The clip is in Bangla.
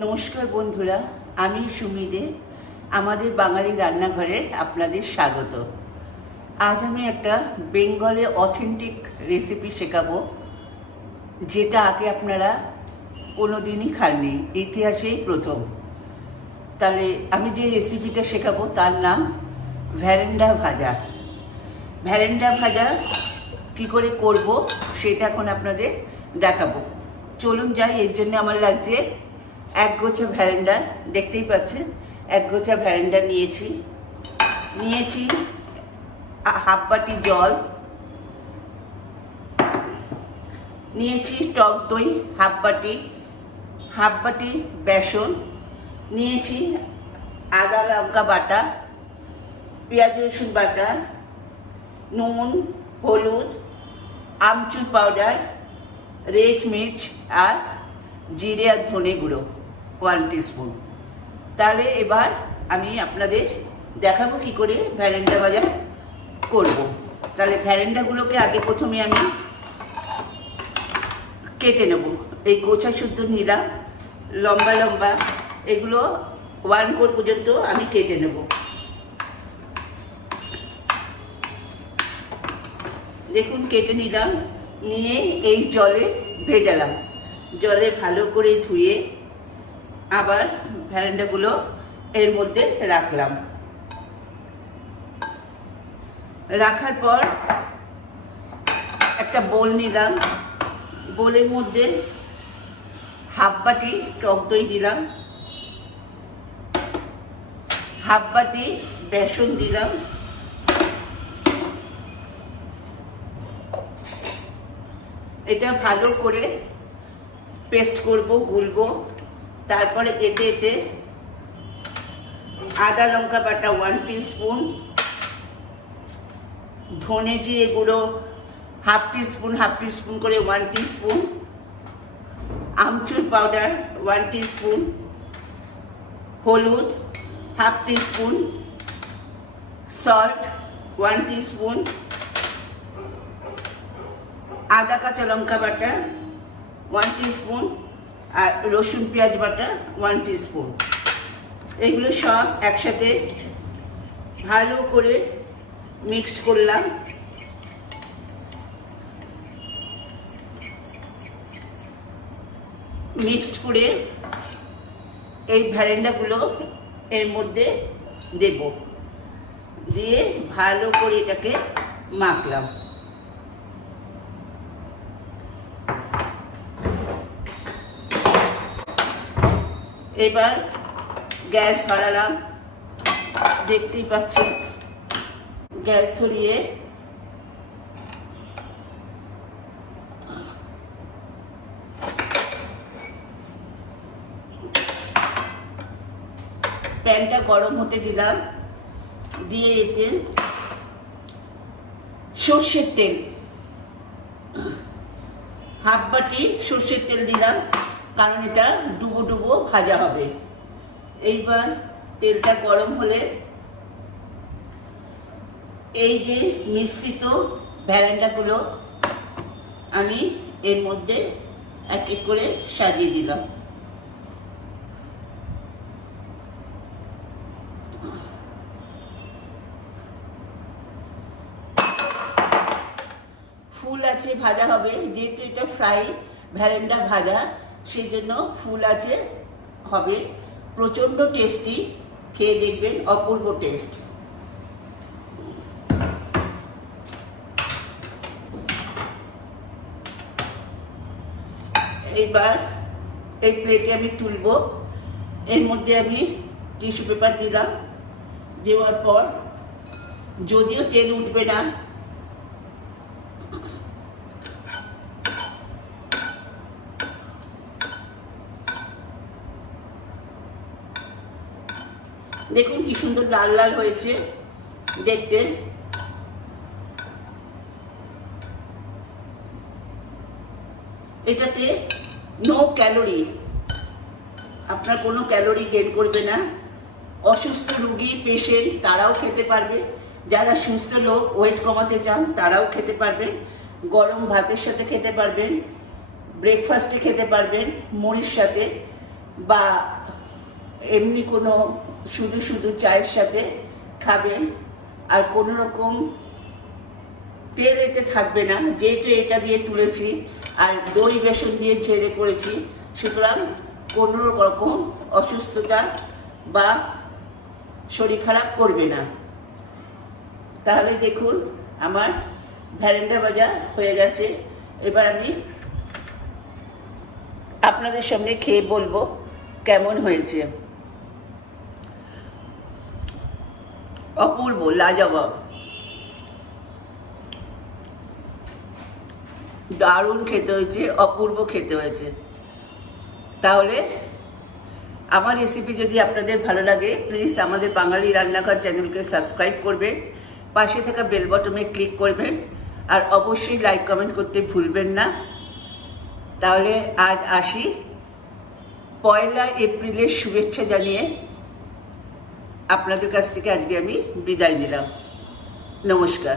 নমস্কার বন্ধুরা, আমি সুমি দে। আমাদের বাঙালি রান্নাঘরে আপনাদের স্বাগত। আজ আমি একটা বেঙ্গলে অথেন্টিক রেসিপি শেখাবো, যেটা আগে আপনারা কোনো দিনই খাননি, ইতিহাসেই প্রথম। তাহলে আমি যে রেসিপিটা শেখাবো তার নাম ভ্যারেন্ডা ভাজা। ভ্যারেন্ডা ভাজা কী করে করব সেটা এখন আপনাদের দেখাবো। চলুন যাই। এর জন্য আমার লাগছে এক গোছা ভ্যারেন্ডা, দেখতেই পাচ্ছেন। এক গোছা ভ্যারেন্ডা নিয়েছি হাফ বাটি জল, নিয়েছি টক দই হাফ বাটি বেসন, নিয়েছি আদা লঙ্কা বাটা, পেঁয়াজ রসুন বাটা, নুন, হলুদ, আমচুর পাউডার, রেড মির্চ আর জিরে আর ধনে গুঁড়ো 1 টিস্পুন। তাহলে এবার আমি আপনাদের দেখাবো কি করে ভ্যারেন্ডা ভাজা করব। তাহলে ভ্যারেন্ডাগুলোকে আগে প্রথমে আমি কেটে নেব। এই গোছা শুদ্ধ নিলাম, লম্বা লম্বা, এগুলো 1 কোর পর্যন্ত আমি কেটে নেব। দেখুন কেটে নিলাম, নিয়ে এই জলে ভেজালাম। জলে ভালো করে ধুয়ে আবার ভ্যারেন্ডাগুলো এর মধ্যে রাখলাম। রাখার পর একটা বোল নিলাম, বোলের মধ্যে হাফ বাটি টক দই দিলাম, হাফ বাটি বেসন দিলাম, এটা ভালো করে পেস্ট করব, গুলবো। তারপরে এতে আদা লঙ্কা বাটা 1 টিস্পুন, ধনে জিরে গুঁড়ো হাফ টিস্পুন করে 1 টিস্পুন, আমচুর পাউডার 1 টিস্পুন, হলুদ হাফ টিস্পুন, সল্ট 1 টিস্পুন, আদা কাঁচা লঙ্কা বাটা 1 টিস্পুন আর রসুন পেঁয়াজ বাটা 1 টিস্পুন। এগুলো সব একসাথে ভালো করে মিক্সড করলাম। মিক্সড করে এই ভ্যারেন্ডাগুলো এর মধ্যে দেব, দিয়ে ভালো করে এটাকে মাখলাম। এবার গ্যাস ধরালাম, দেখতেই পাচ্ছেন। গ্যাস ধরিয়ে প্যানটা গরম হতে দিলাম, দিয়ে এতে সর্ষের তেল হাফ বাটি সর্ষের তেল দিলাম, কারণ এটা ডুবো ডুবো ভাজা হবে। এইবার তেলটা গরম হলে এই যে মিশ্রিত ভ্যারেন্ডাগুলো আমি এর মধ্যে এক এক করে সাজিয়ে দিলাম। ফুল আছে ভাজা হবে, যেহেতু এটা ফ্রাই ভ্যারেন্ডা ভাজা, সেই জন্য ফুল আছে হবে। প্রচণ্ড টেস্টি, খেয়ে দেখবেন, অপূর্ব টেস্ট। এইবার এই প্লেটে আমি তুলব। এর মধ্যে আমি টিস্যু পেপার দিলাম। দেওয়ার পর যদিও তেল উঠবে না, দেখুন কি সুন্দর লাল লাল হয়েছে দেখতে। এটাতে নো ক্যালোরি, আপনার কোনো ক্যালোরি গেইন করবে না। অসুস্থ রোগী পেশেন্ট তারাও খেতে পারবে, যারা সুস্থ লোক ওয়েট কমাতে চান তারাও খেতে পারবেন। গরম ভাতের সাথে খেতে পারবেন, ব্রেকফাস্টে খেতে পারবেন, মুড়ির সাথে। বা এমনি কোনো শুধু শুধু চায়ের সাথে খাবেন, আর কোনো রকম তেল এতে থাকবে না, যেহেতু এটা দিয়ে তুলেছি আর দই বেসন দিয়ে ঝেড়ে করেছি, সুতরাং কোনো রকম অসুস্থতা বা শরীর খারাপ করবে না। তাহলে দেখুন আমার ভ্যারেন্ডা ভাজা হয়ে গেছে। এবার আমি আপনাদের সামনে খেয়ে বলবো কেমন হয়েছে। অপূর্ব, লাজবাব, দারুণ খেতে হয়েছে, অপূর্ব খেতে হয়েছে। তাহলে আমার রেসিপি যদি আপনাদের ভালো লাগে, প্লিজ আমাদের বাঙালি রান্নাঘর চ্যানেলকে সাবস্ক্রাইব করবেন, পাশে থাকা বেল বটনে ক্লিক করবেন, আর অবশ্যই লাইক কমেন্ট করতে ভুলবেন না। তাহলে আজ আসি, 1 এপ্রিলের শুভেচ্ছা জানিয়ে আপনাদের কাছ থেকে আজকে আমি বিদায় নিলাম। নমস্কার।